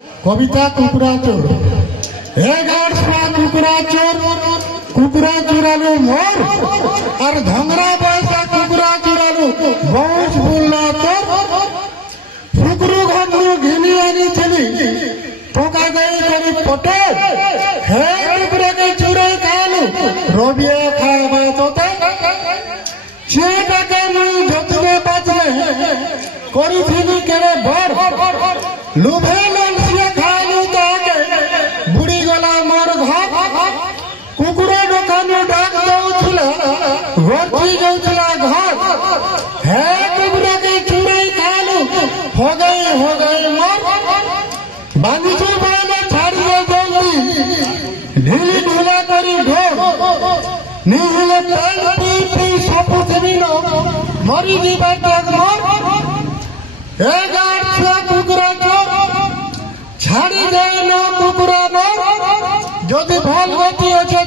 कविता कुकुरा चोर हे गाड़सा कुकुरा चोरालू मोर और धंगरा पैसा कुकुरा चोरालू बहुत भूलना तोर फुकरू घंटू घिनी आनी चली पोका गई करी पटे हे कुकुरा के चुराई खालू रोबिया खावा तोते छेटा के मुई जतने बाजले करी थी केरे भर लुभे ललसिया खालू ताके बुढ़ी गला मोर घर कुकुरा दोकान डाक जाउछला वर्ती जाउछला घर हे कुकुरा के चुराई खालू हो गई मोर बांधी छो बाला छाड़ी दे जल्दी ढीली ढीला करी ढोर निहिले पानी पी सब जमीन मरी जीवा तक मोर हे गाड़ छुआ कुकुरा छाड़ी दे ना कुकुरा जदि भल गति अच्छे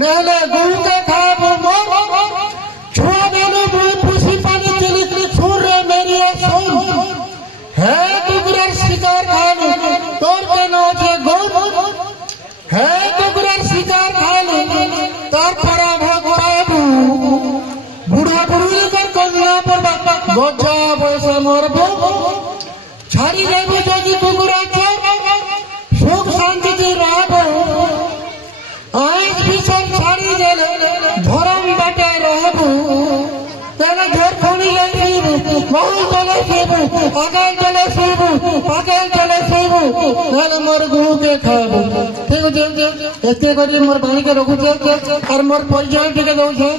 नहले गुरु के खाबो मोर छुआ बेलू मुई पुसी पानी चिलिकली छुर रे मेरी सोन हे कुकुरा शिकार खालू तोर के ना छे गोर हे कुकुरा शिकार खालू तार परा भगवाबू बुढ़ा बुढ़ी कर कन्या पर गजा पैसा मरबो छाड़ी देबो जदि कुकुरा सुख शांति की रहबो आज पिछन छाड़ी देले धर्म बाटे रहबो तेरे घर खोली लेबू महल चले सेबू अगल चले सेबू पागल चले सेबू नाले मोर गुरु के खाबू ठीक है एते करी मोर भाई के रखु छे और मोर परिचय टिके दउ छे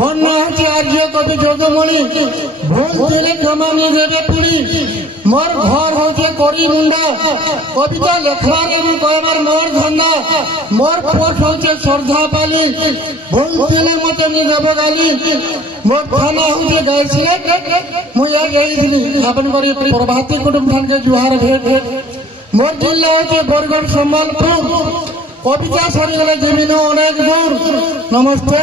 बन्ना अछि आर्य कवि जोगमणि भूल तेरे कमानी देबे पुरी मोर घर होचे करी मुंडा कविता लेखबारे मु कहबार मोर धंदा मोर पोस्ट होचे श्रद्धा पाली भूल तेले मते नि देबो गाली मोर थाना होचे गायसिले मु या गईथि आपन करी प्रभाती कुटुंब थान के जुहार भेट मोर जिल्ला होचे बरगढ़ संबलपुर कविता सरी गले जमीन अनेक दूर नमस्ते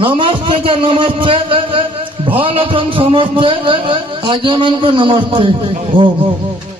नमस्ते नमस्ते भल अछन समस्ते आज्ञा मान को नमस्ते।